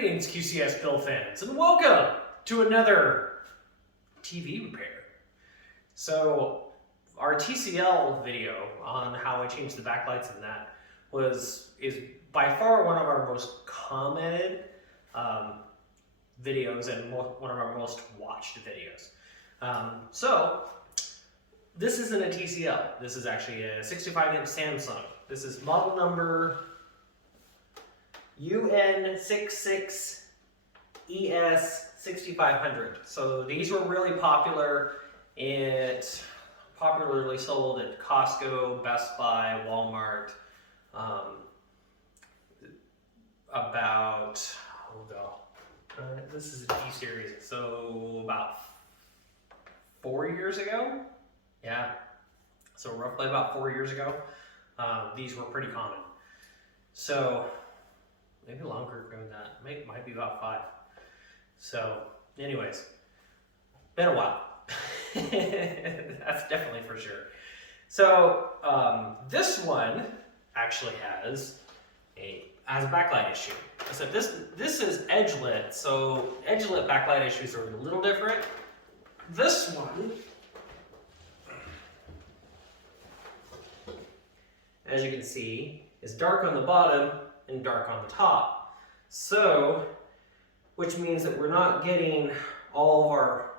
Greetings, QCS Bill fans, and welcome to another TV repair. So, our TCL video on how I changed the backlights and that is by far one of our most commented videos and one of our most watched videos. So, this isn't a TCL. This is actually a 65-inch Samsung. This is model number UN66ES6500. So these were really popular. It popularly sold at Costco, Best Buy, Walmart. This is a G series. So about 4 years ago. Yeah. So roughly about 4 years ago, these were pretty common. So maybe longer than that. Might be about 5. So, anyways, been a while. That's definitely for sure. So, this one actually has a backlight issue. So this is edge-lit. So edge-lit backlight issues are a little different. This one, as you can see, is dark on the bottom and dark on the top. So, which means that we're not getting all of our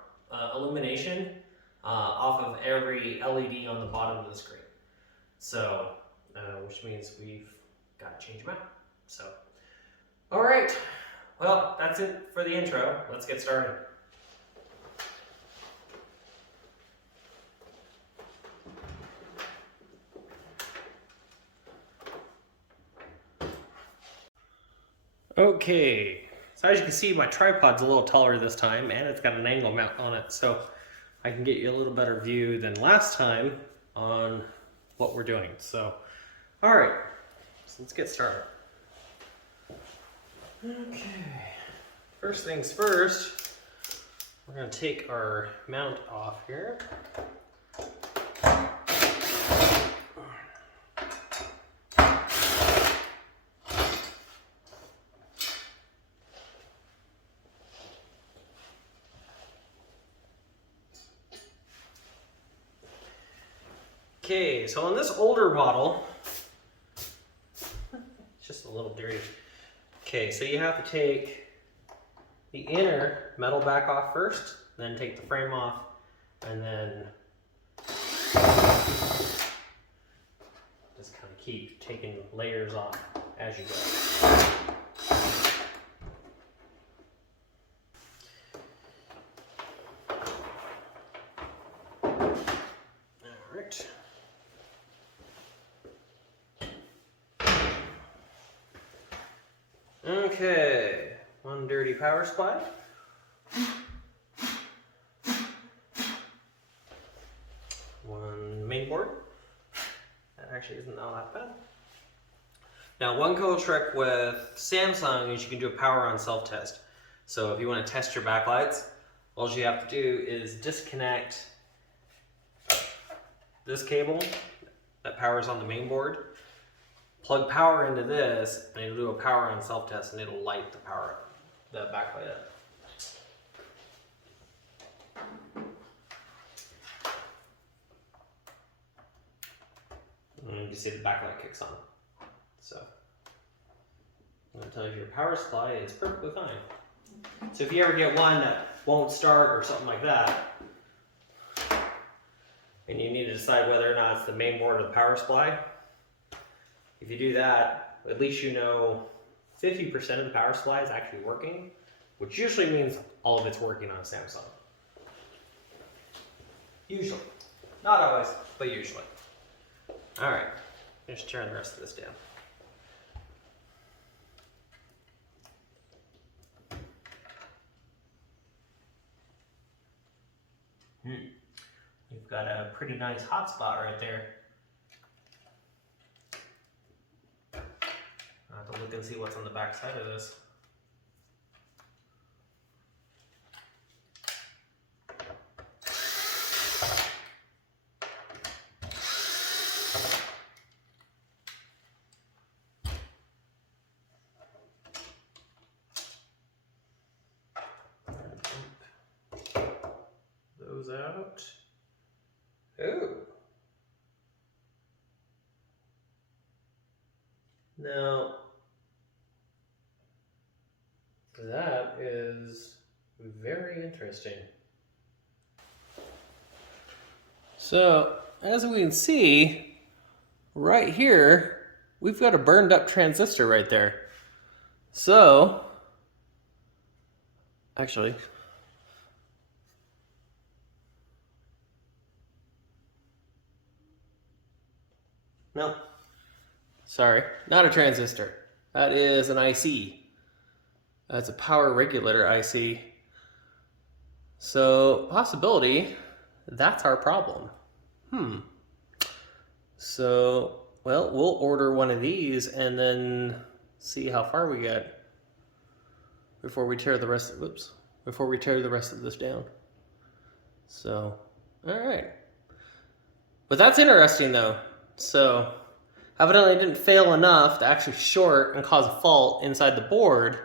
illumination off of every LED on the bottom of the screen. So, which means we've got to change them out. So, all right. Well, that's it for the intro. Let's get started. Okay, so as you can see, my tripod's a little taller this time, and it's got an angle mount on it, so I can get you a little better view than last time on what we're doing. So, all right, so let's get started. Okay, first things first, we're going to take our mount off here. Okay, so on this older model, it's just a little dirty. Okay, so you have to take the inner metal back off first, then take the frame off, and then just kind of keep taking layers off as you go. Okay, one dirty power supply. One main board. That actually isn't all that bad. Now, one cool trick with Samsung is you can do a power on self-test. So if you want to test your backlights, all you have to do is disconnect this cable that powers on the main board. Plug power into this, and it'll do a power on self-test, and it'll light the power up, the backlight up. And you can see the backlight kicks on. So, I'm going to tell you your power supply is perfectly fine. So if you ever get one that won't start or something like that, and you need to decide whether or not it's the main board or the power supply, if you do that, at least you know 50% of the power supply is actually working, which usually means all of it's working on a Samsung. Usually. Not always, but usually. All right, just turn the rest of this down. You've got a pretty nice hot spot right there. I'll have to look and see what's on the back side of this. comes out. Ooh. Now, that is very interesting. So, as we can see, right here, we've got a burned up transistor right there. So, actually, no, sorry, not a transistor. That is an IC. That's a power regulator IC. So, possibility, that's our problem. So, well, we'll order one of these and then see how far we get before we tear the rest of, before we tear the rest of this down. So, all right. But that's interesting though. So, evidently it didn't fail enough to actually short and cause a fault inside the board.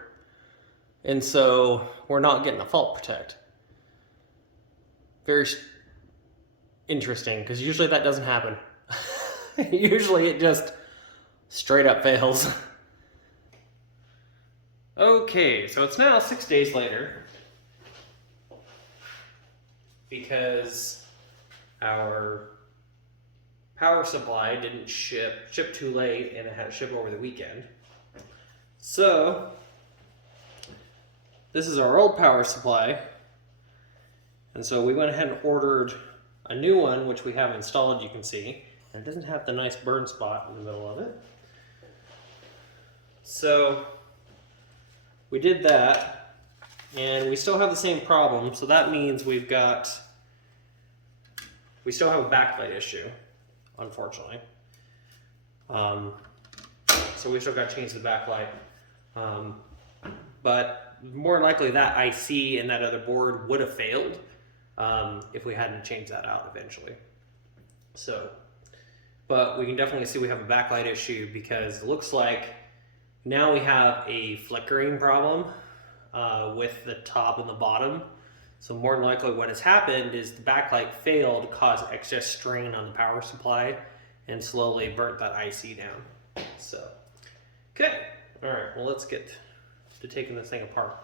And so we're not getting a fault protect. Very interesting, because usually that doesn't happen. Usually it just straight up fails. Okay, so it's now 6 days later because our power supply didn't ship too late, and it had to ship over the weekend. So this is our old power supply, and so we went ahead and ordered a new one, which we have installed, you can see. And it doesn't have the nice burn spot in the middle of it. So we did that, and we still have the same problem. So that means we still have a backlight issue, unfortunately. So we still got to change the backlight. But more likely that IC and that other board would have failed if we hadn't changed that out eventually. So, but we can definitely see we have a backlight issue, because it looks like now we have a flickering problem with the top and the bottom. So more than likely what has happened is the backlight failed, caused excess strain on the power supply, and slowly burnt that IC down. So, okay, all right, well, let's get to taking this thing apart.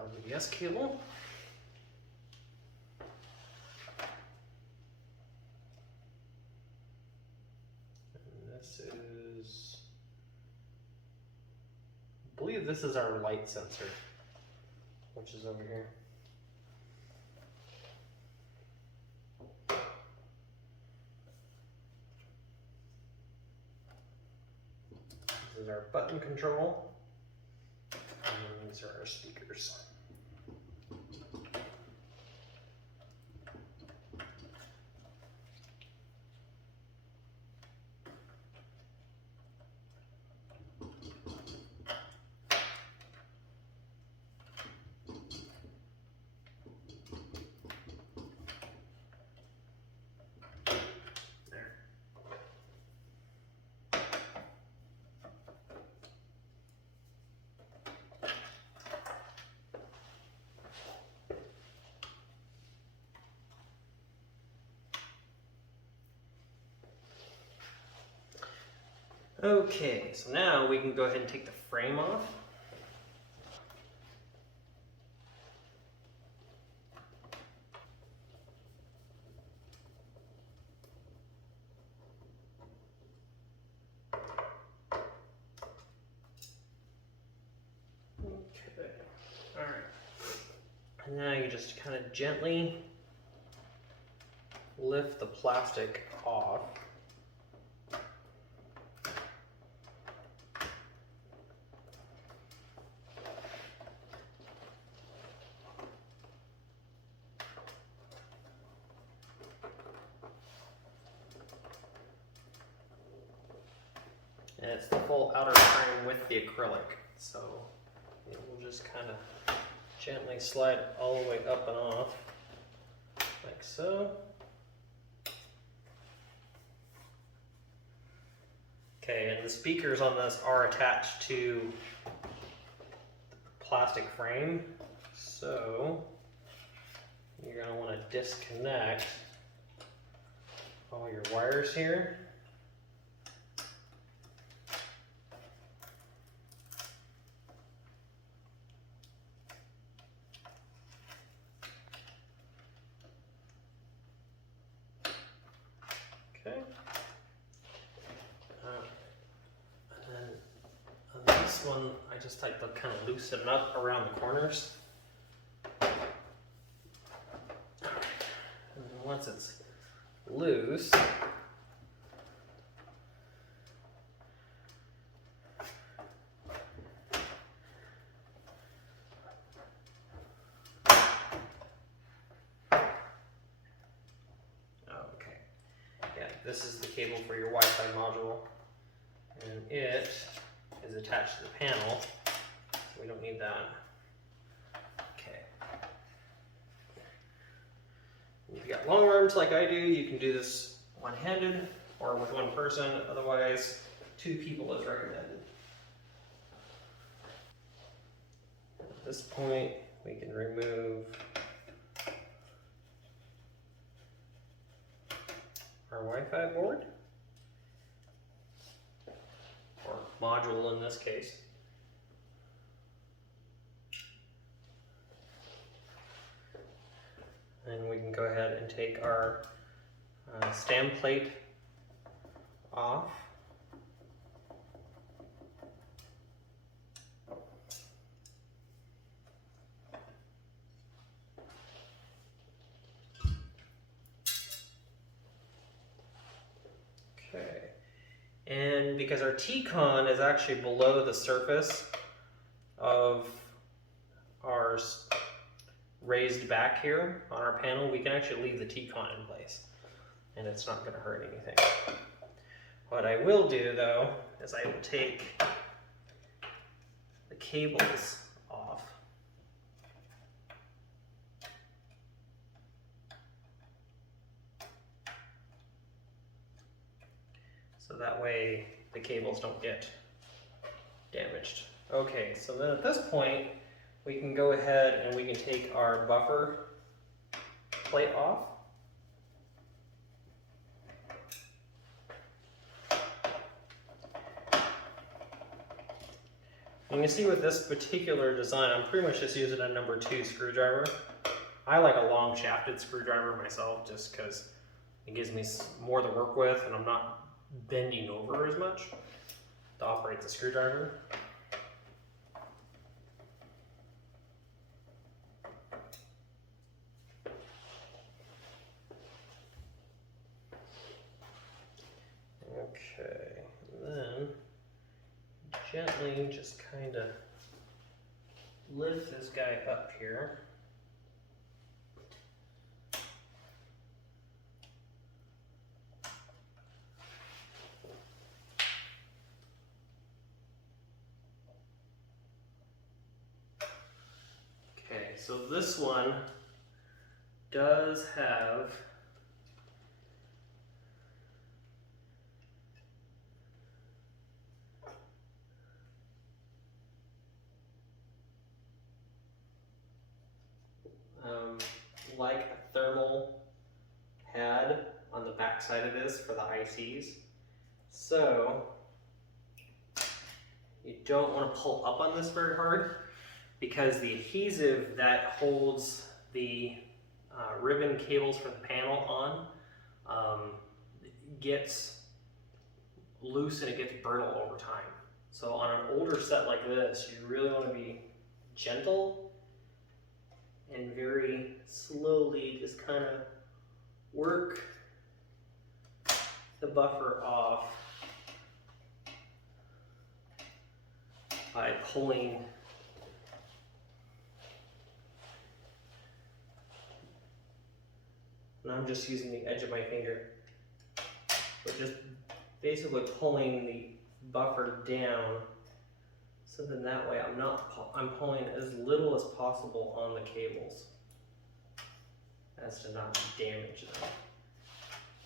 LVDS cable. And this is, I believe this is our light sensor, which is over here. This is our button control, and these are our speakers. Okay, so now we can go ahead and take the frame off. now you just kind of gently lift the plastic off. And it's the full outer frame with the acrylic, so we'll just kind of gently slide all the way up and off, like so. Okay, and the speakers on this are attached to the plastic frame, so you're going to want to disconnect all your wires here. Okay. And then on this one, I just like to kind of loosen it up around the corners. And then once it's loose, this is the cable for your Wi-Fi module, and it is attached to the panel, so we don't need that. Okay. If you've got long arms like I do, you can do this one-handed or with one person, otherwise 2 people is recommended. At this point, we can remove our Wi-Fi board, or module in this case. And we can go ahead and take our stem plate off. Okay, and because our T-conn is actually below the surface of our raised back here on our panel, we can actually leave the T-conn in place and it's not going to hurt anything. What I will do though is I will take the cables off. So that way the cables don't get damaged. Okay, so then at this point we can go ahead and we can take our buffer plate off. And you can see with this particular design, I'm pretty much just using a number 2 screwdriver. I like a long shafted screwdriver myself just because it gives me more to work with and I'm not bending over as much to operate the screwdriver. Okay, then gently just kind of lift this guy up here. Okay, so this one does have like a thermal pad on the back side of this for the ICs. So you don't want to pull up on this very hard because the adhesive that holds the ribbon cables for the panel on gets loose and it gets brittle over time. So on an older set like this, you really want to be gentle and very slowly just kind of work the buffer off by pulling and I'm just using the edge of my finger, but just basically pulling the buffer down so then that way I'm pulling as little as possible on the cables as to not damage them.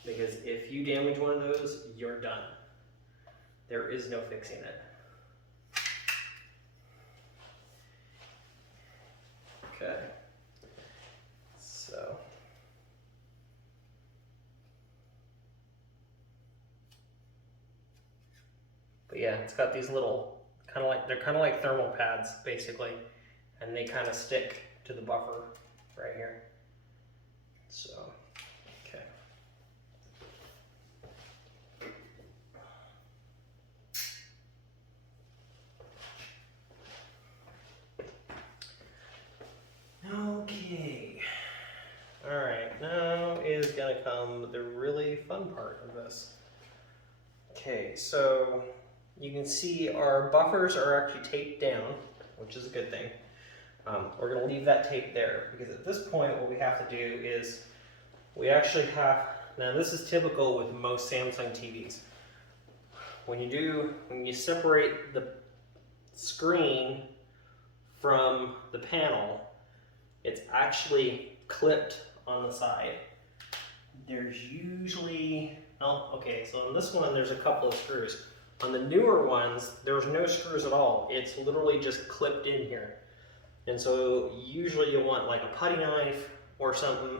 Because if you damage one of those, you're done. There is no fixing it. Okay. So. But yeah, it's got these little, they're kind of like thermal pads, basically. And they kind of stick to the buffer right here. So, okay. Okay. All right, now is gonna come the really fun part of this. Okay, so you can see our buffers are actually taped down, which is a good thing. We're gonna leave that tape there because at this point what we have to do is we actually have, now this is typical with most Samsung TVs. When you separate the screen from the panel, it's actually clipped on the side. There's usually, oh, okay, so on this one there's a couple of screws. On the newer ones, there's no screws at all. It's literally just clipped in here. And so usually you want like a putty knife or something,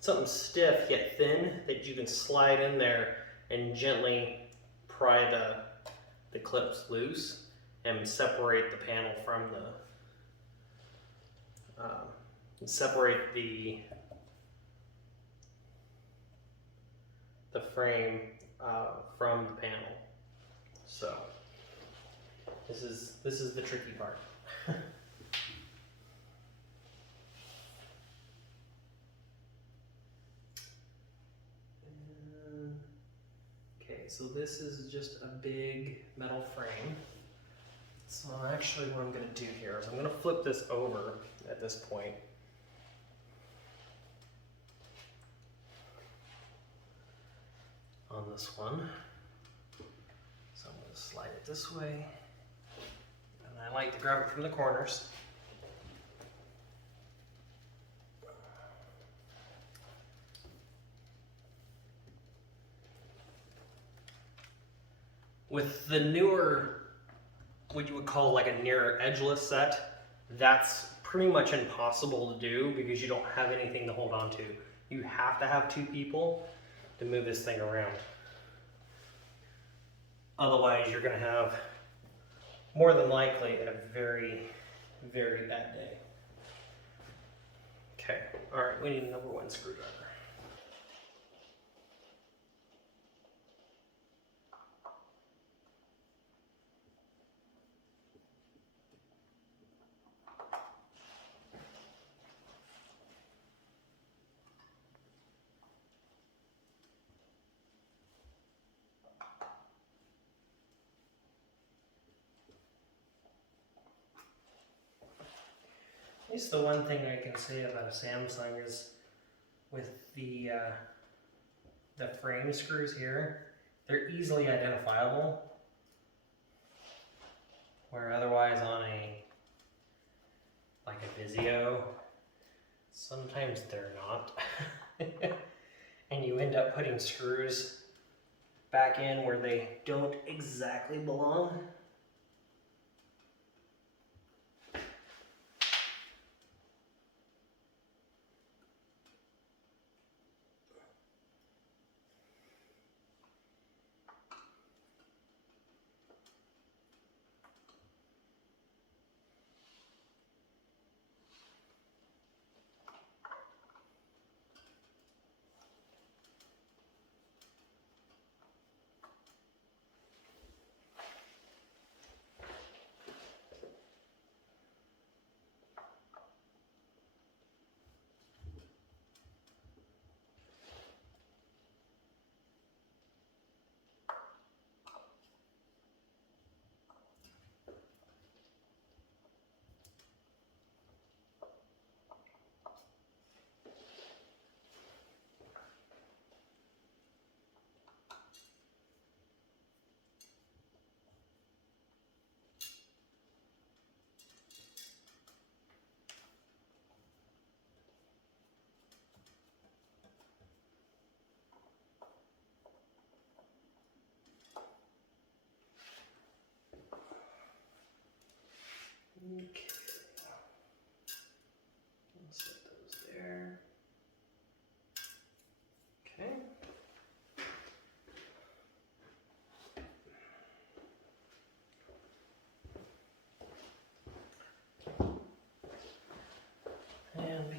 something stiff yet thin that you can slide in there and gently pry the clips loose and separate the panel from separate the frame from the panel. So this is the tricky part. Okay, so this is just a big metal frame. So actually what I'm going to do here is I'm going to flip this over at this point. On this one. So I'm going to slide it this way. And I like to grab it from the corners. With the newer, what you would call like a near edgeless set, that's pretty much impossible to do because you don't have anything to hold on to. You have to have two people to move this thing around. Otherwise, you're going to have more than likely a very, very bad day. Okay, all right, we need a number one screwdriver. At least the one thing I can say about a Samsung is with the frame screws here, they're easily identifiable, where otherwise on like a Vizio, sometimes they're not. And you end up putting screws back in where they don't exactly belong.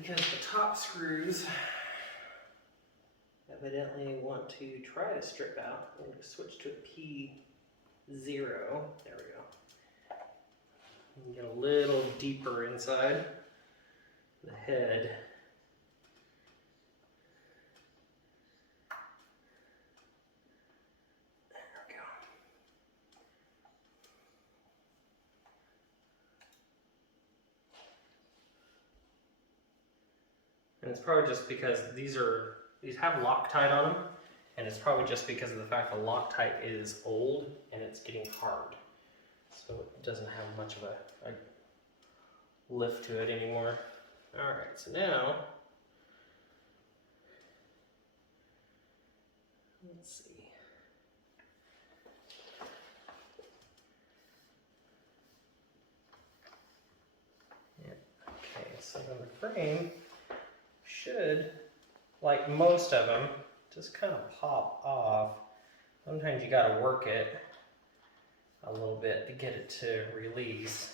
because the top screws evidently want to try to strip out. I'm going to switch to a P0. There we go. And get a little deeper inside the head. There we go. And it's probably just because these have Loctite on them, and it's probably just because of the fact that Loctite is old and it's getting hard. So it doesn't have much of a lift to it anymore. Alright, so now, let's see. Yeah. Okay, so then the frame should, like most of them, just kind of pop off. Sometimes you gotta work it a little bit to get it to release.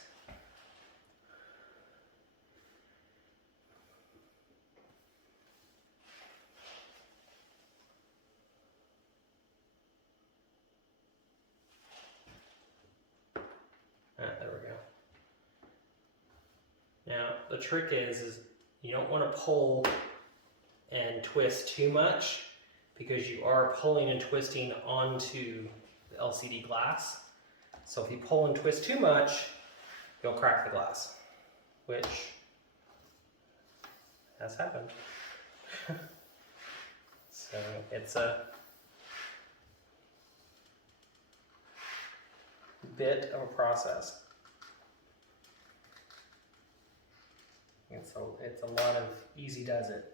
There we go. Now the trick is you don't want to pull and twist too much, because you are pulling and twisting onto the LCD glass. So if you pull and twist too much, you'll crack the glass, which has happened. So it's a bit of a process. It's a lot of easy does it.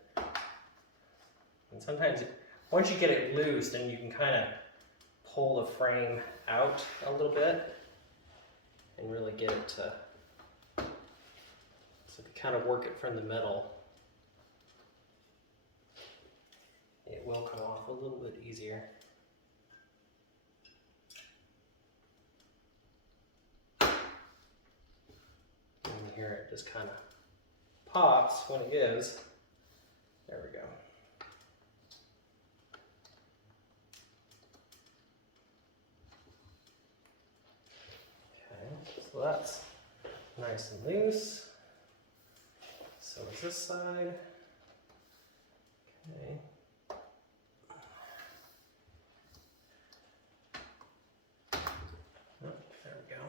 And sometimes once you get it loose, then you can kind of pull the frame out a little bit and really get it to, so if you kind of work it from the middle, it will come off a little bit easier. And here it just kind of pops when it gives. There we go. So that's nice and loose. So is this side. Okay. Oh, there we go.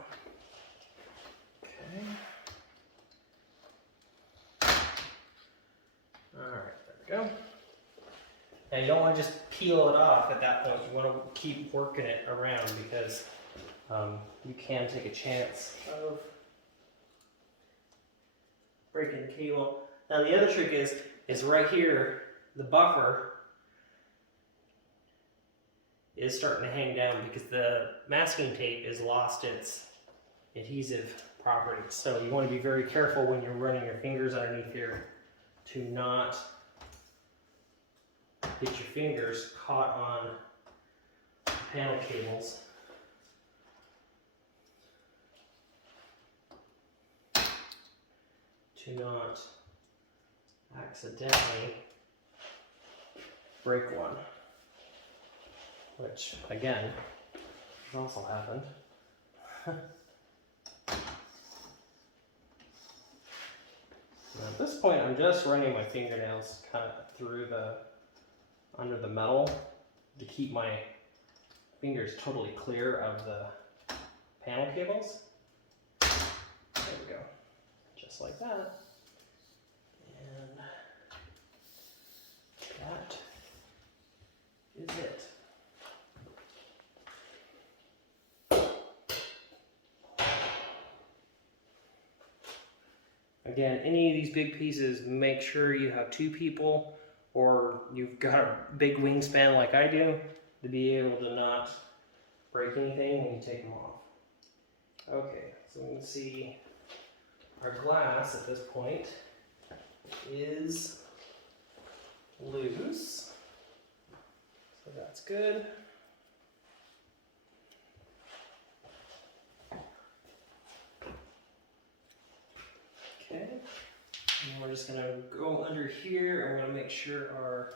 Okay. Alright, there we go. Now you don't want to just peel it off at that point. You want to keep working it around, because you can take a chance of breaking the cable. Now the other trick is right here, the buffer is starting to hang down because the masking tape has lost its adhesive properties. So you want to be very careful when you're running your fingers underneath here to not get your fingers caught on the panel cables. To not accidentally break one, which again has also happened. Now at this point, I'm just running my fingernails kind of through under the metal to keep my fingers totally clear of the panel cables. There we go. Just like that. And that is it. Again, any of these big pieces, make sure you have two people, or you've got a big wingspan like I do, to be able to not break anything when you take them off. Okay, so we can see our glass at this point is loose, so that's good. Okay, we're just going to go under here and we're going to make sure our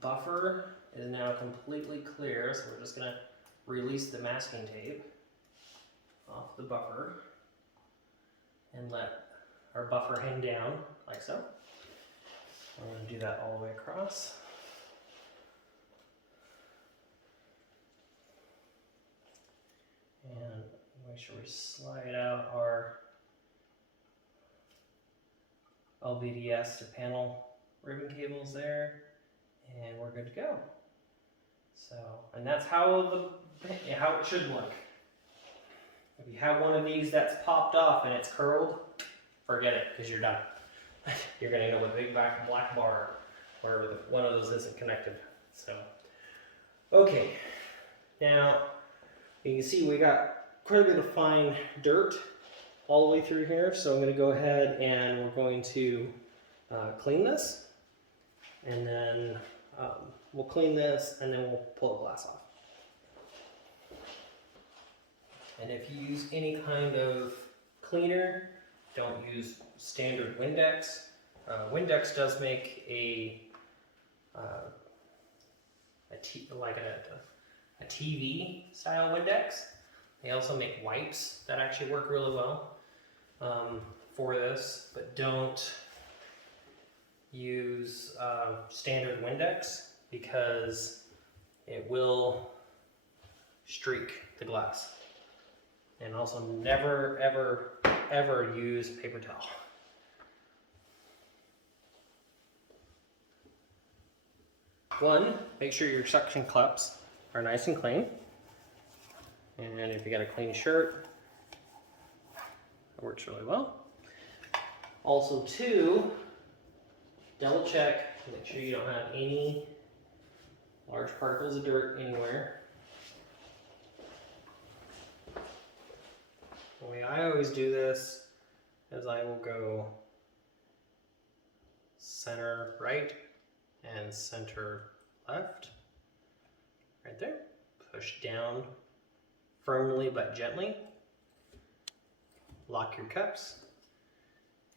buffer is now completely clear. So we're just going to release the masking tape off the buffer and let our buffer hang down like so. I'm going to do that all the way across. And make sure we slide out our LVDS to panel ribbon cables there, and we're good to go. So, and that's how it should look. If you have one of these that's popped off and it's curled, forget it, because you're done. You're going to end up with a big black bar where one of those isn't connected. So, okay, now you can see we got quite a bit of fine dirt all the way through here. So I'm going to go ahead and we're going to clean this, and then we'll clean this and then we'll pull the glass off. And if you use any kind of cleaner, don't use standard Windex. Windex does make a TV style Windex. They also make wipes that actually work really well for this, but don't use standard Windex because it will streak the glass. And also never, ever, ever use paper towel. One, make sure your suction cups are nice and clean. And if you got a clean shirt, that works really well. Also, two, double check, make sure you don't have any large particles of dirt anywhere. The way I always do this is I will go center right and center left, right there. Push down firmly but gently. Lock your cups,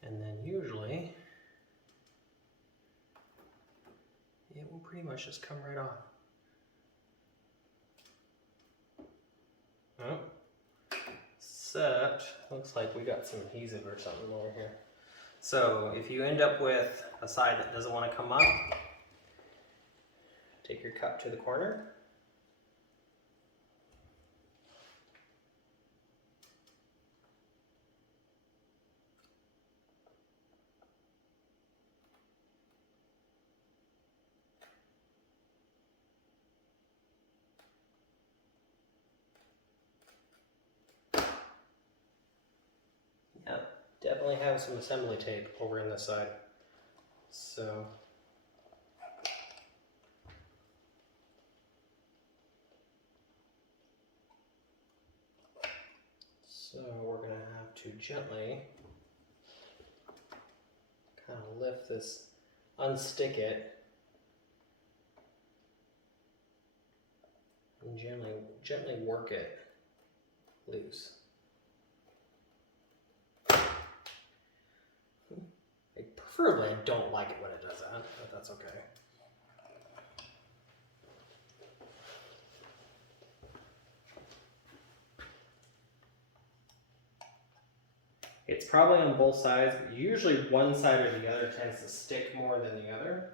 and then usually it will pretty much just come right off. Oh. Except, looks like we got some adhesive or something over here. So if you end up with a side that doesn't want to come up, take your cup to the corner. Definitely have some assembly tape over in this side. So we're going to have to gently kind of lift this, unstick it, and gently work it loose. Preferably, I don't like it when it does that, but that's okay. It's probably on both sides, but usually one side or the other tends to stick more than the other.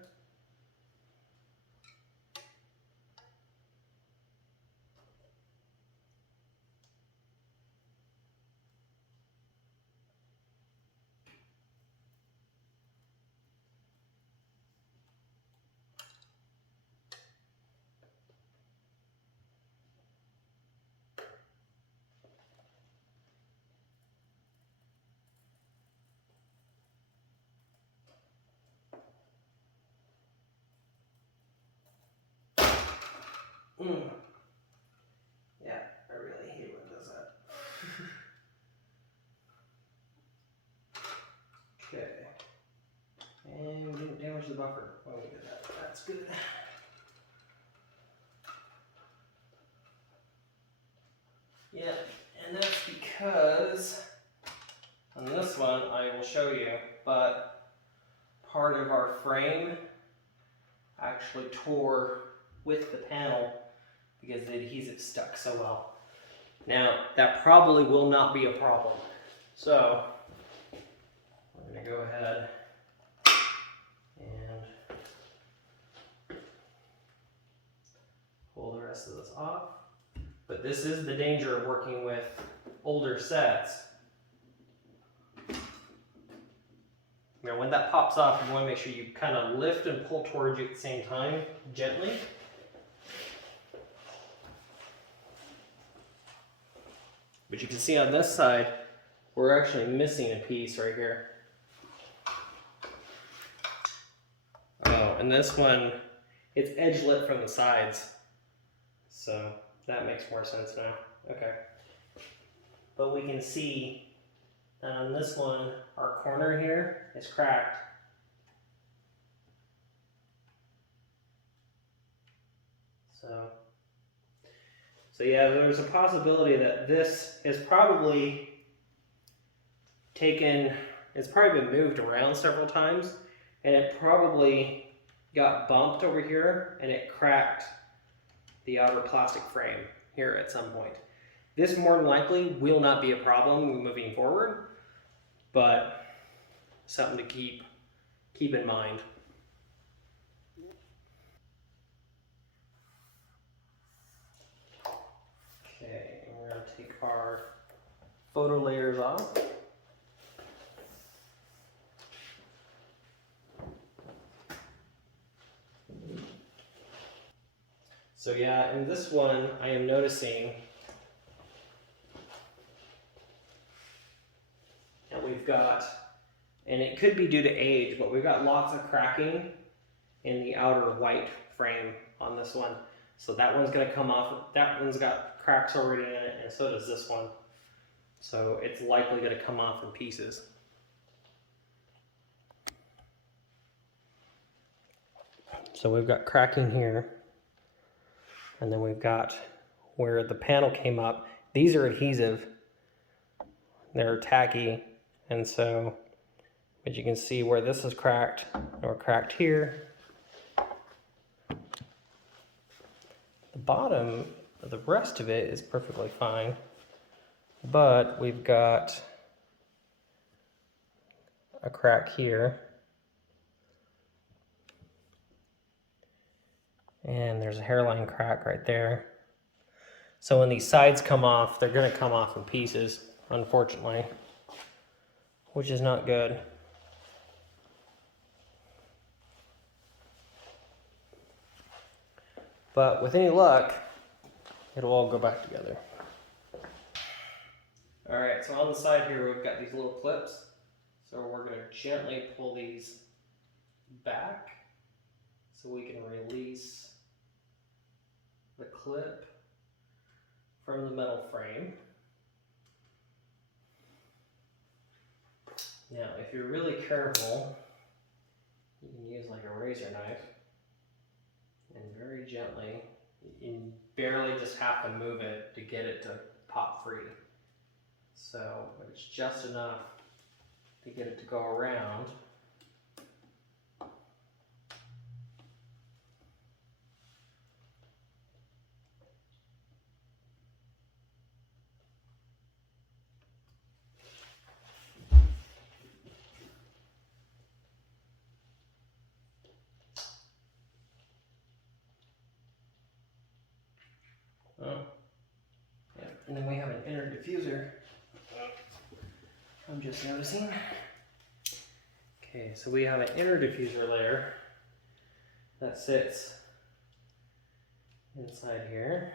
Yeah, I really hate when it does that. Okay. And we didn't damage the buffer when we did that. That's good. Yeah, and that's because on this one I will show you, but part of our frame actually tore with the panel because the adhesive stuck so well. Now, that probably will not be a problem. So, we're going to go ahead and pull the rest of this off. But this is the danger of working with older sets. Now, when that pops off, you want to make sure you kind of lift and pull towards you at the same time, gently. But you can see on this side, we're actually missing a piece right here. Oh, and this one, it's edge lit from the sides. So that makes more sense now. Okay. But we can see that on this one, our corner here is cracked. So yeah, there's a possibility that this is probably taken, it's probably been moved around several times, and it probably got bumped over here and it cracked the outer plastic frame here at some point. This more than likely will not be a problem moving forward, but something to keep in mind. Okay, and we're going to take our photo layers off. So yeah, in this one, I am noticing that we've got, and it could be due to age, but we've got lots of cracking in the outer white frame on this one. So that one's going to come off. That one's got cracks already in it, and so does this one. So it's likely going to come off in pieces. So we've got cracking here. And then we've got where the panel came up. These are adhesive. They're tacky. And so, but you can see where this is cracked, or cracked here. The bottom, the rest of it is perfectly fine. But we've got a crack here. And there's a hairline crack right there. So when these sides come off, they're going to come off in pieces, unfortunately, which is not good. But with any luck, it'll all go back together. All right, so on the side here, we've got these little clips. So we're going to gently pull these back so we can release the clip from the metal frame. Now, if you're really careful, you can use like a razor knife and very gently, you barely just have to move it to get it to pop free. So it's just enough to get it to go around. Yeah. And then we have an inner diffuser. I'm just noticing. Okay, so we have an inner diffuser layer that sits inside here.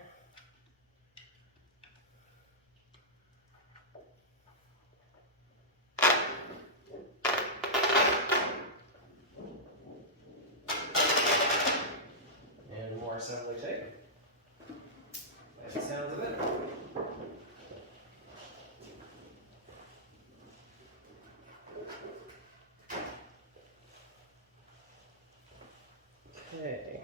And more assembly tape. That's the sounds of it. Okay.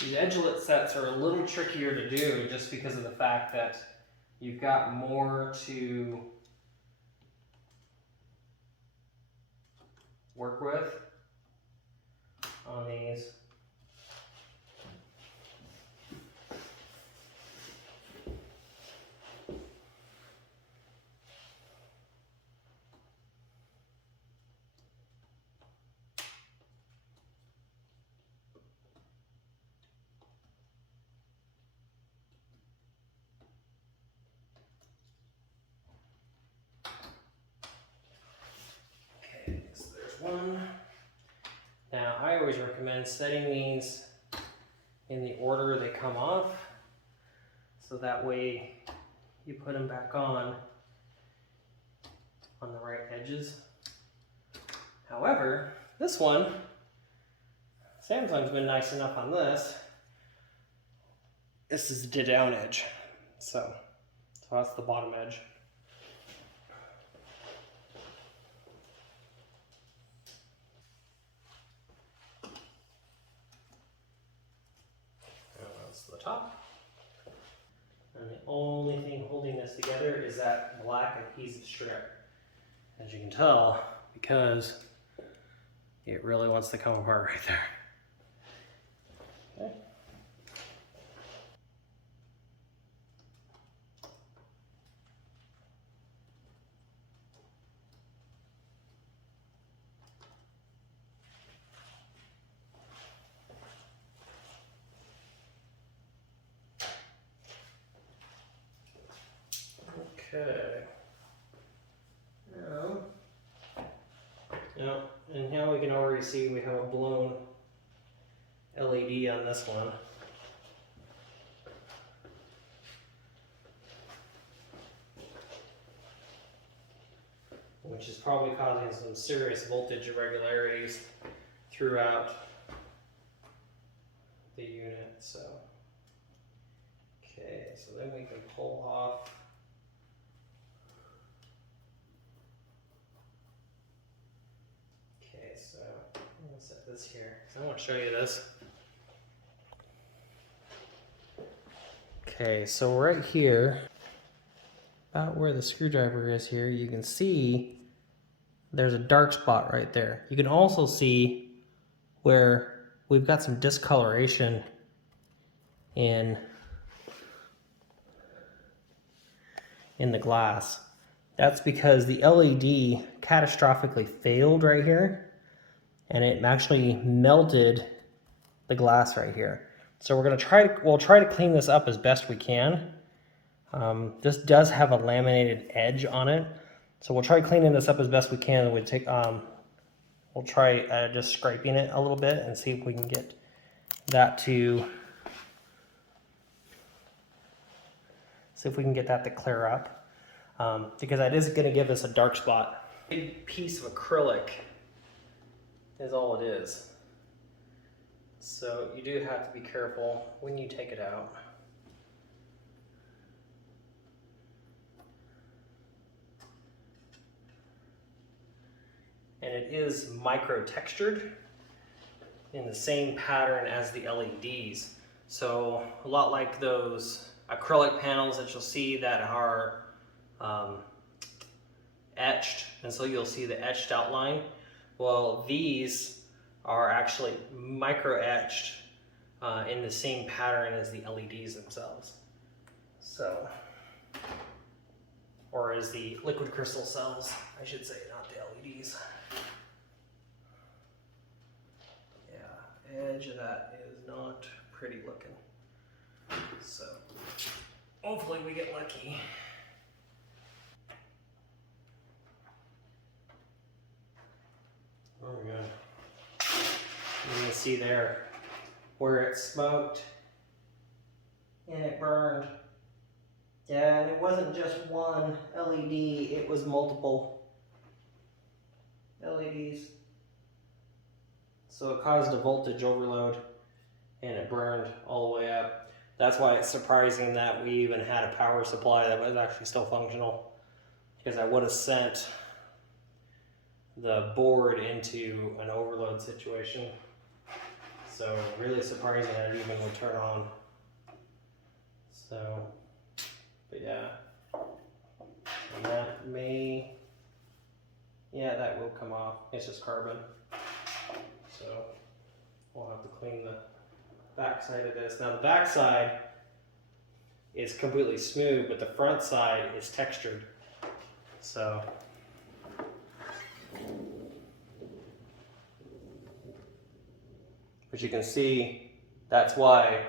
These edgelet sets are a little trickier to do just because of the fact that you've got more to work with on these. Okay, so there's one. Now I always recommend setting these in the order they come off, so that way you put them back on the right edges. However, this one, Samsung's been nice enough on this. This is the down edge, so that's the bottom edge. And that's the top. And the only thing holding this together is that black adhesive strip, as you can tell, because it really wants to come apart right there. Okay. Now, and now we can already see we have a blown LED on this one. Which is probably causing some serious voltage irregularities throughout the unit. So, okay, so then we can pull off. Okay, so I'm gonna set this here. I want to show you this. Okay, so right here, about where the screwdriver is here, you can see there's a dark spot right there. You can also see where we've got some discoloration in the glass. That's because the LED catastrophically failed right here, and it actually melted the glass right here. So we'll try to clean this up as best we can. This does have a laminated edge on it, so we'll try cleaning this up as best we can. We'll try just scraping it a little bit and see if we can get that to clear up, because that is going to give us a dark spot. A big piece of acrylic is all it is. So you do have to be careful when you take it out. And it is micro textured in the same pattern as the LEDs. So a lot like those acrylic panels that you'll see that are etched, and so you'll see the etched outline. Well, these are actually micro etched in the same pattern as the LEDs themselves. So, or as the liquid crystal cells, I should say, not the LEDs. Yeah, edge of that is not pretty looking. So, hopefully we get lucky. Oh my god. You can see there where it smoked and it burned. Yeah, and it wasn't just one LED, it was multiple LEDs. So it caused a voltage overload and it burned all the way up. That's why it's surprising that we even had a power supply that was actually still functional, because I would have sent the board into an overload situation. So really surprising that it even would turn on. So, but yeah. And that may, yeah, that will come off. It's just carbon. So we'll have to clean the back side of this. Now the back side is completely smooth, but the front side is textured. So but you can see that's why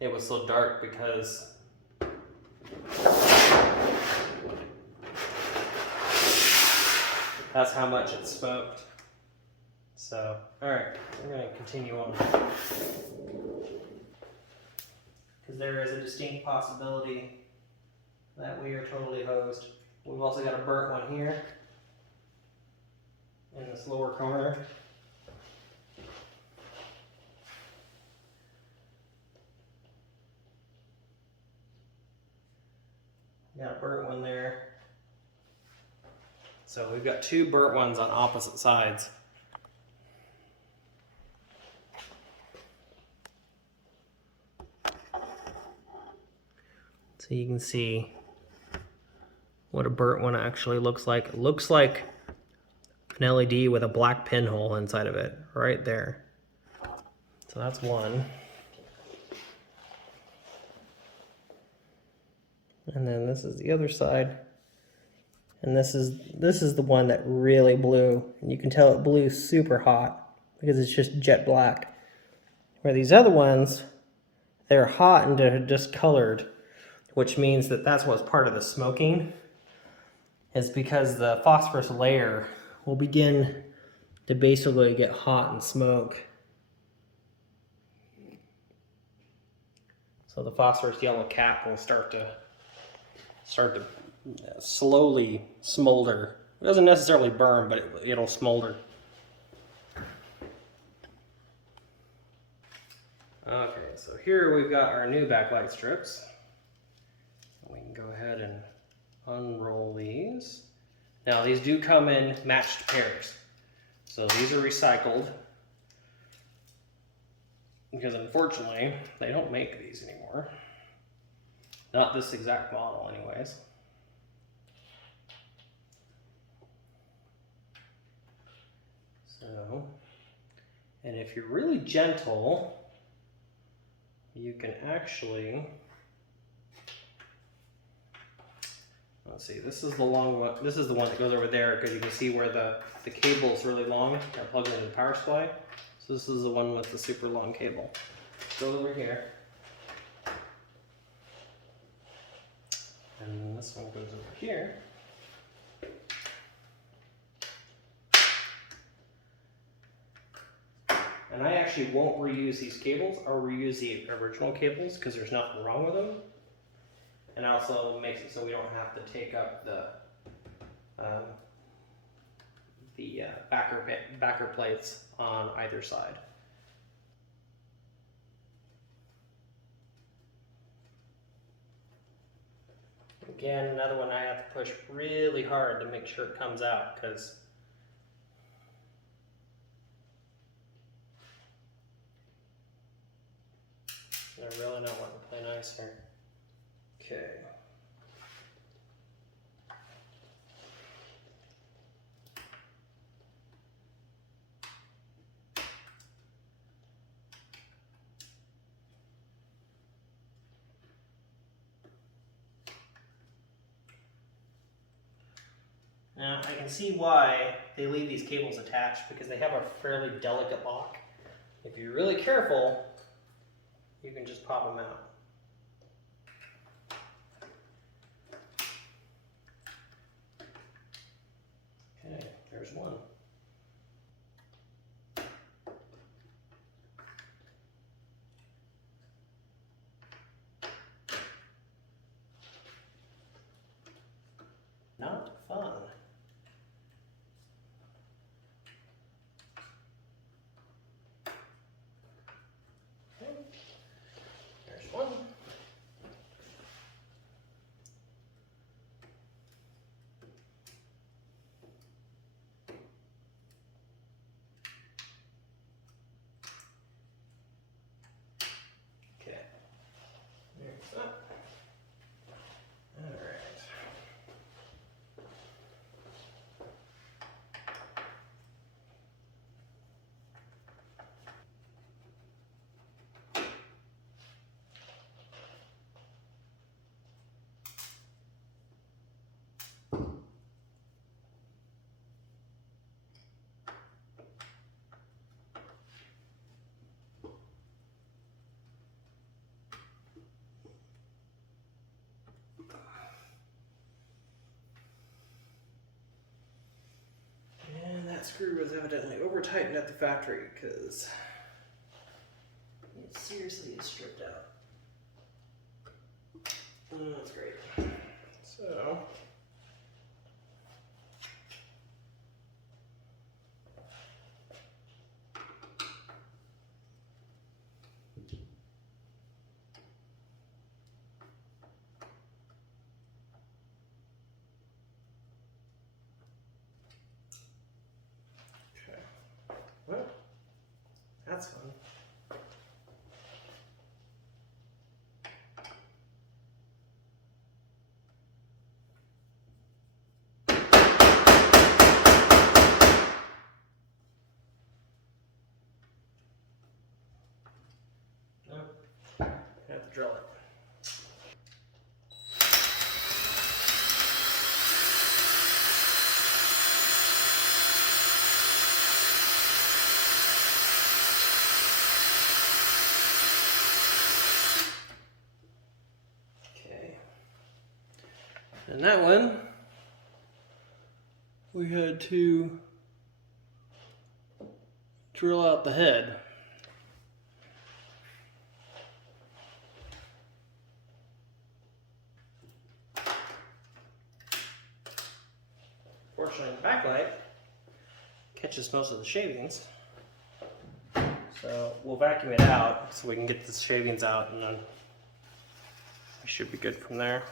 it was so dark, because that's how much it smoked. So, alright, we're going to continue on. Because there is a distinct possibility that we are totally hosed. We've also got a burnt one here in this lower corner. Got a burnt one there. So we've got two burnt ones on opposite sides. So you can see what a burnt one actually looks like. It looks like an LED with a black pinhole inside of it, right there. So that's one. And then this is the other side. And this is the one that really blew. And you can tell it blew super hot because it's just jet black. Where these other ones, they're hot and they're discolored, which means that that's what's part of the smoking, is because the phosphorus layer will begin to basically get hot and smoke. So the phosphorus yellow cap will start to slowly smolder. It doesn't necessarily burn, but it'll smolder. Okay, so here we've got our new backlight strips. We can go ahead and unroll these. Now these do come in matched pairs. So these are recycled, because unfortunately they don't make these anymore. Not this exact model anyways. So, and if you're really gentle, you can actually, let's see, this is the long one. This is the one that goes over there, because you can see where the cable is really long that plugs into the power supply. So this is the one with the super long cable. Go over here. And this one goes over here. And I actually won't reuse these cables. I'll reuse the original cables because there's nothing wrong with them. And also makes it so we don't have to take up the backer plates on either side. Again, another one I have to push really hard to make sure it comes out, because they're really not wanting to play nice here. Okay. Now I can see why they leave these cables attached, because they have a fairly delicate lock. If you're really careful, you can just pop them out. Okay, there's one. Not fun. Okay, there's one. was evidently over tightened at the factory because it seriously is stripped out. That's great. So well, that's fun. Nope. Have to drill it. And that one, we had to drill out the head. Fortunately, the backlight catches most of the shavings. So we'll vacuum it out so we can get the shavings out, and then we should be good from there.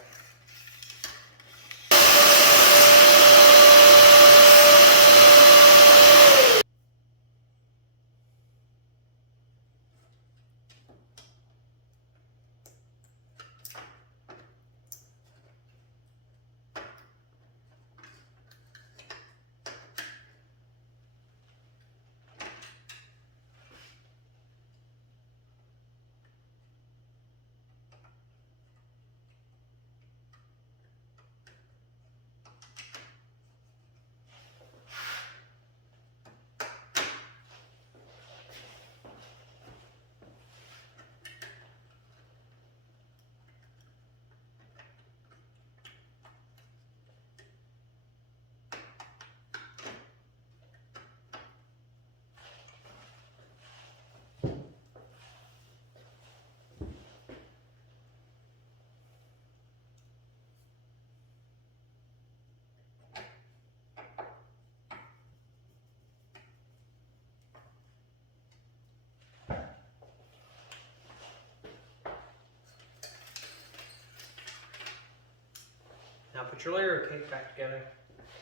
Now put your layer of cake back together.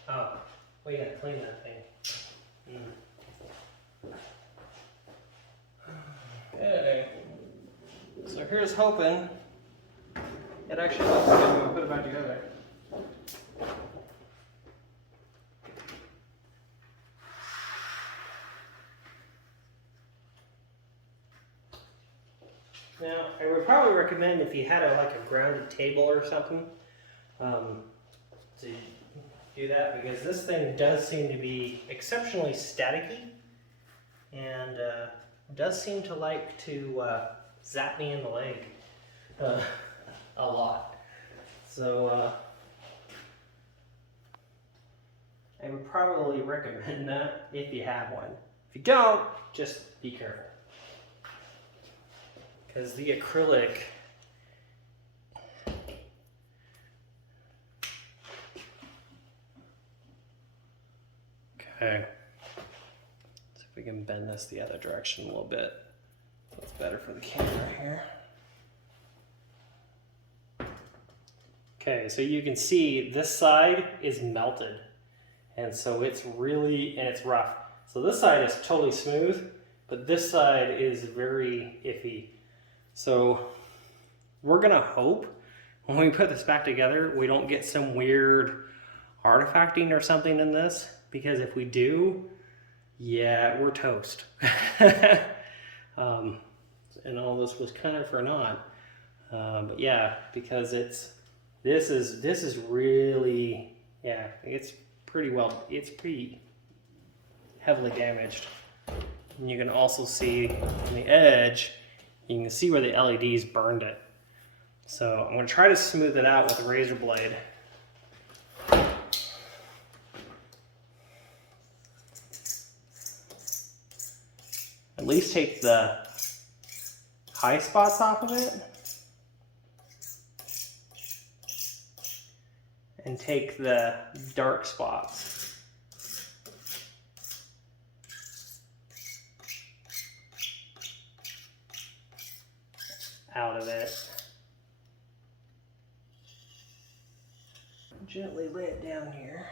Oh, well, you gotta clean that thing. Okay. So here's hoping it actually looks good when we put it back together. Now, I would probably recommend if you had like a grounded table or something, to do that, because this thing does seem to be exceptionally staticky and does seem to like to zap me in the leg a lot. So I would probably recommend that if you have one. If you don't, just be careful, because the acrylic okay. See if we can bend this the other direction a little bit. That's better for the camera here. Okay, so you can see this side is melted. And so it's really, and it's rough. So this side is totally smooth, but this side is very iffy. So we're gonna hope when we put this back together, we don't get some weird artifacting or something in this, because if we do, yeah, we're toast. And all this was kind of for naught. But yeah, because this is really, yeah, it's pretty heavily damaged. And you can also see on the edge, you can see where the LEDs burned it. So I'm going to try to smooth it out with a razor blade. At least take the high spots off of it. And take the dark spots out of it. Gently lay it down here.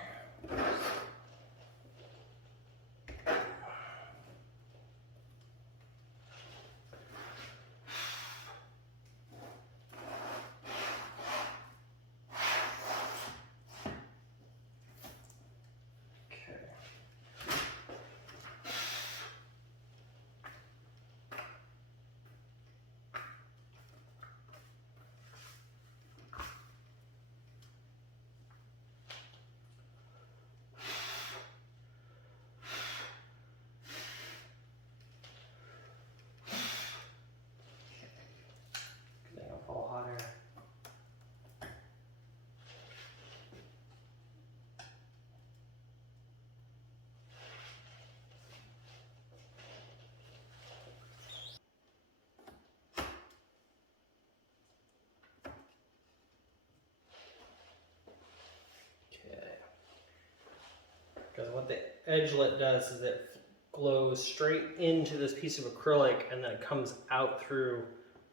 Because what the edgelet does is it glows straight into this piece of acrylic and then it comes out through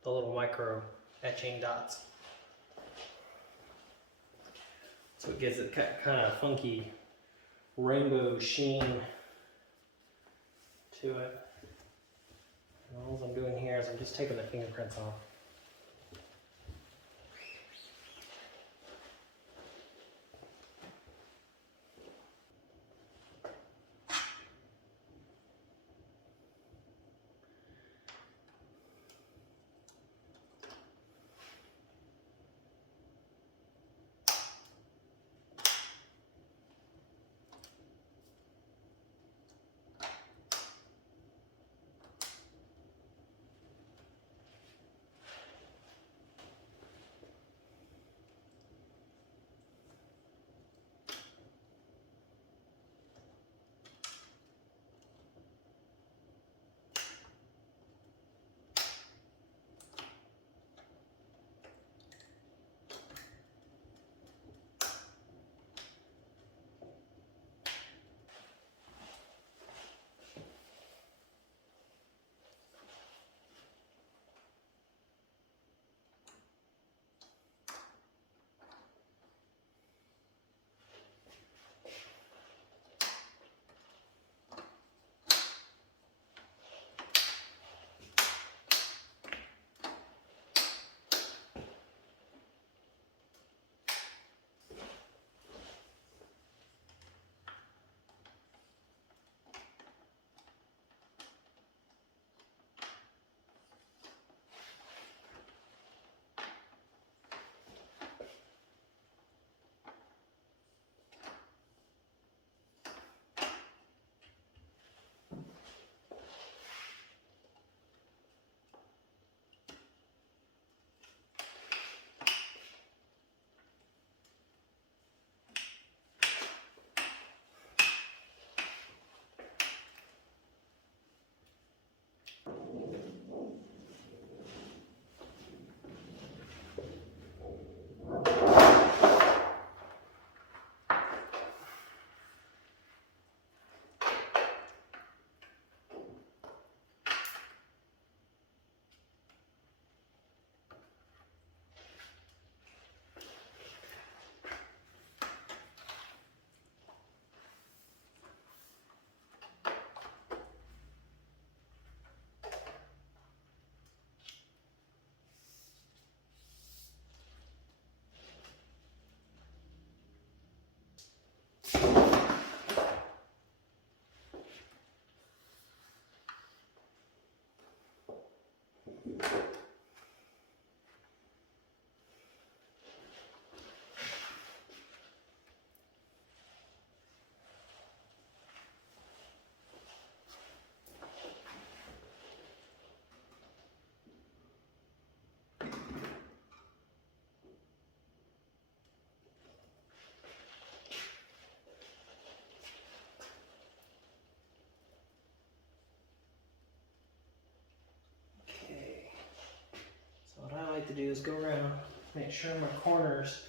the little micro etching dots. So it gives it kind of funky rainbow sheen to it. And all I'm doing here is I'm just taking the fingerprints off. like to do is go around, make sure my corners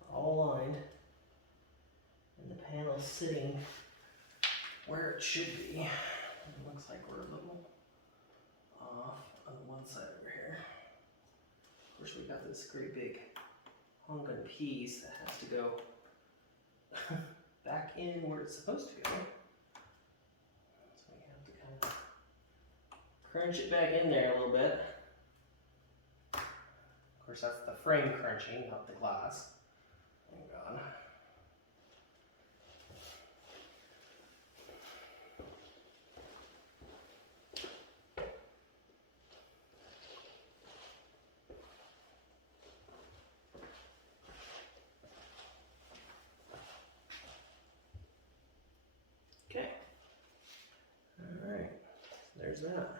are all aligned and the panel's sitting where it should be. It looks like we're a little off on one side over here. Of course, we got this great big honking piece that has to go back in where it's supposed to go. So we have to kind of crunch it back in there a little bit. Of course, that's the frame crunching, not the glass. Thank God. Okay. All right. There's that.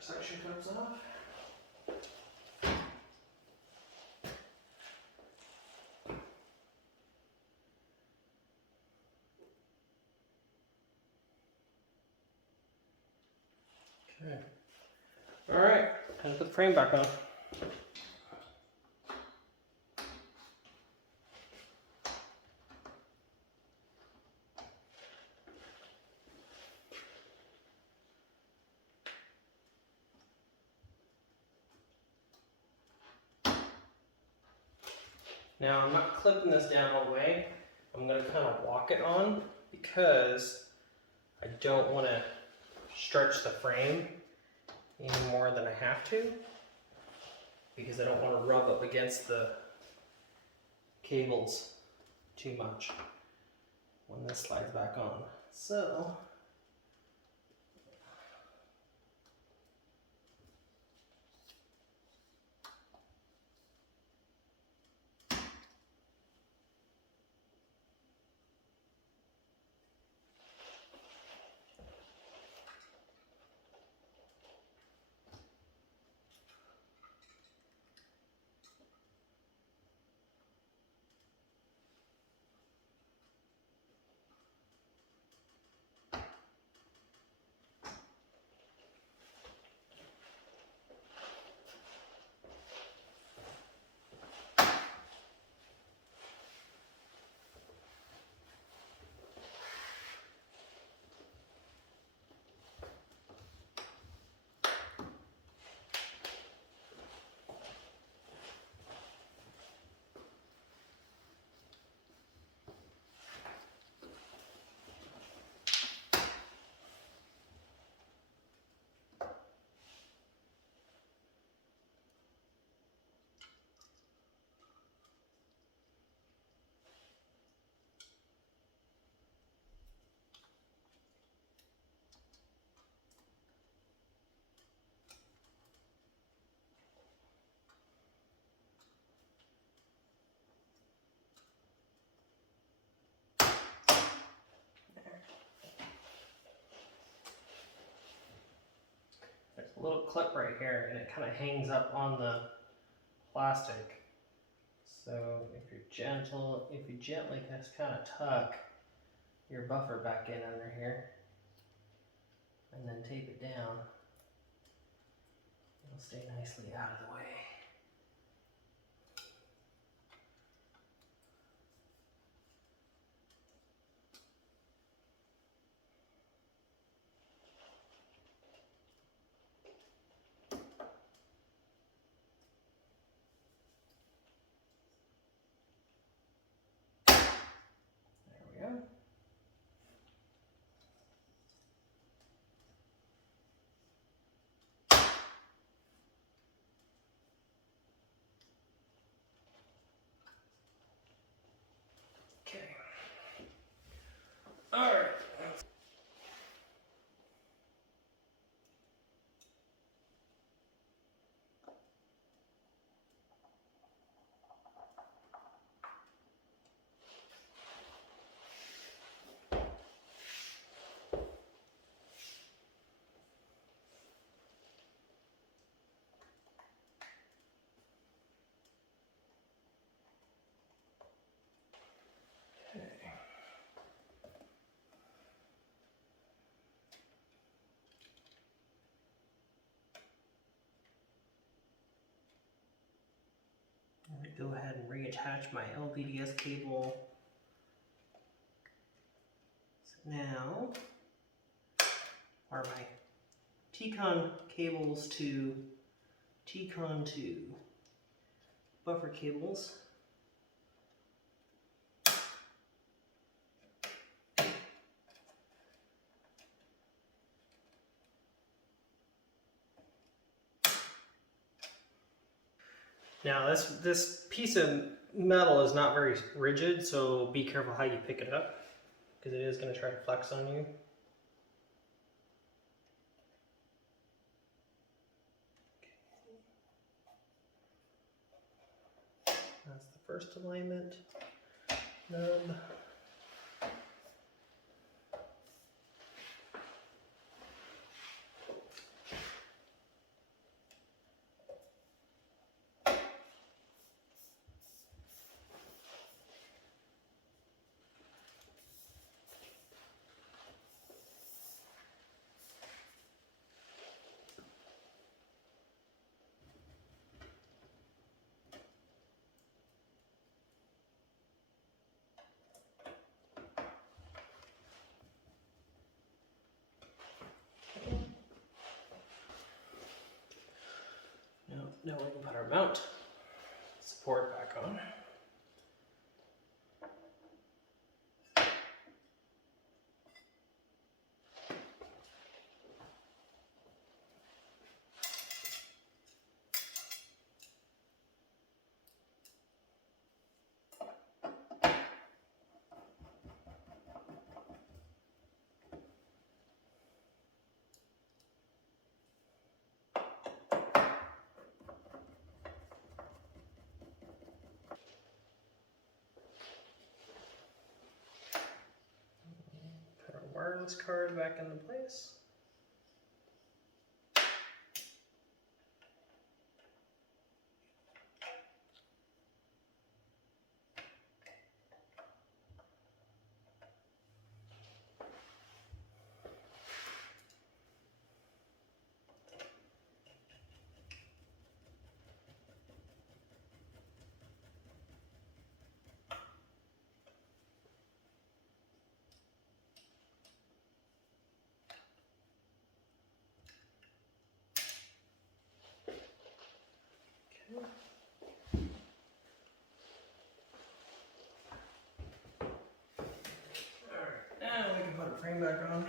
Suction cups off. Okay. All right, time to put the frame back on. Now I'm not clipping this down all the way. I'm going to kind of walk it on because I don't want to stretch the frame any more than I have to, because I don't want to rub up against the cables too much when this slides back on. So there's a little clip right here and it kind of hangs up on the plastic. So if you're gentle, if you gently just kind of tuck your buffer back in under here and then tape it down, it'll stay nicely out of the way. There we go. go ahead and reattach my LVDS cable. So now, are my T-conn cables to T-conn to buffer cables. Now this piece of metal is not very rigid, so be careful how you pick it up, because it is going to try to flex on you. That's the first alignment nub. Now we can put our mount support back on. Wireless card back into place. Alright, now we can put the frame back on.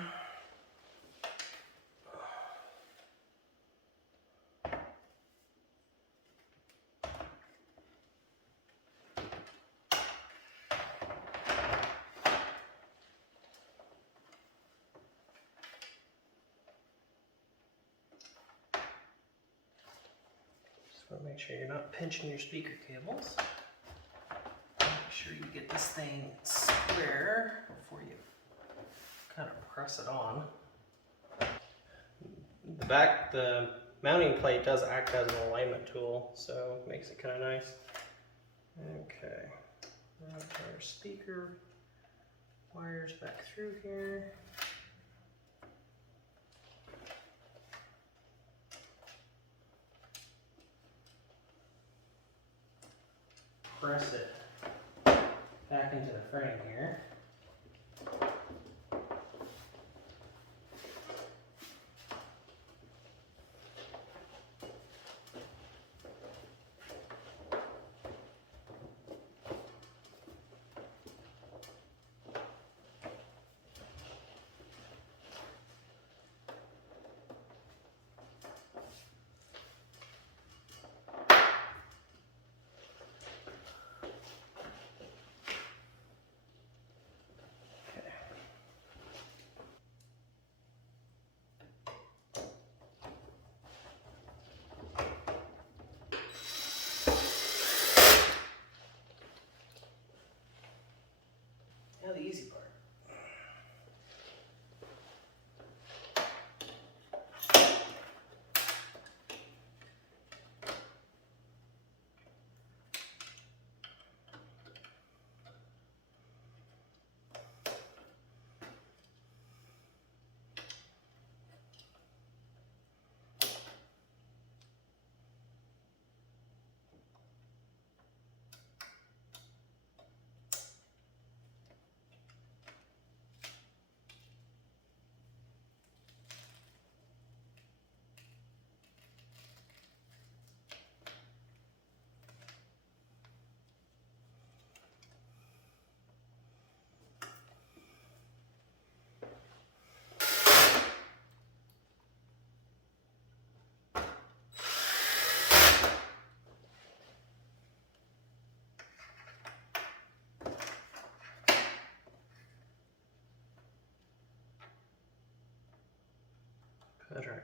Just want to make sure you're not pinching your speaker cables. Make sure you get this thing square before you kind of press it on. The mounting plate does act as an alignment tool, so it makes it kind of nice. Okay, now our speaker wires back through here. Press it back into the frame here.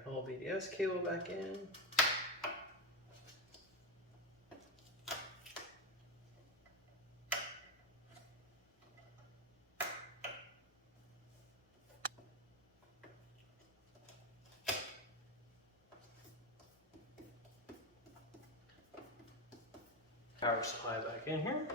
LVDS cable back in. Power supply back in here.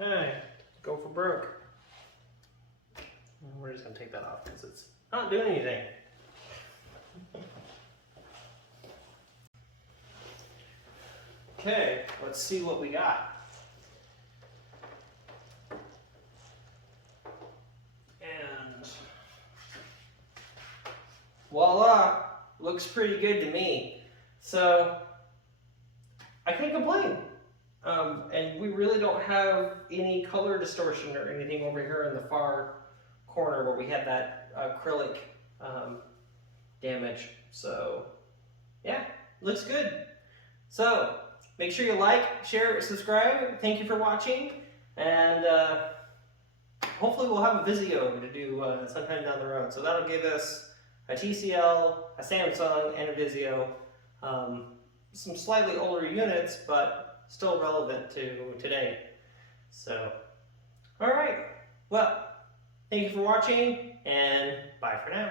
Okay, go for broke. And we're just gonna take that off because it's not doing anything. Okay, let's see what we got. And voila, looks pretty good to me. So I can't complain. And we really don't have any color distortion or anything over here in the far corner where we had that acrylic damage. So yeah, looks good. So make sure you like, share, subscribe. Thank you for watching, and hopefully we'll have a Vizio to do sometime down the road. So that'll give us a TCL, a Samsung, and a Vizio. Some slightly older units, but still relevant to today. So, all right. Well, thank you for watching, and bye for now.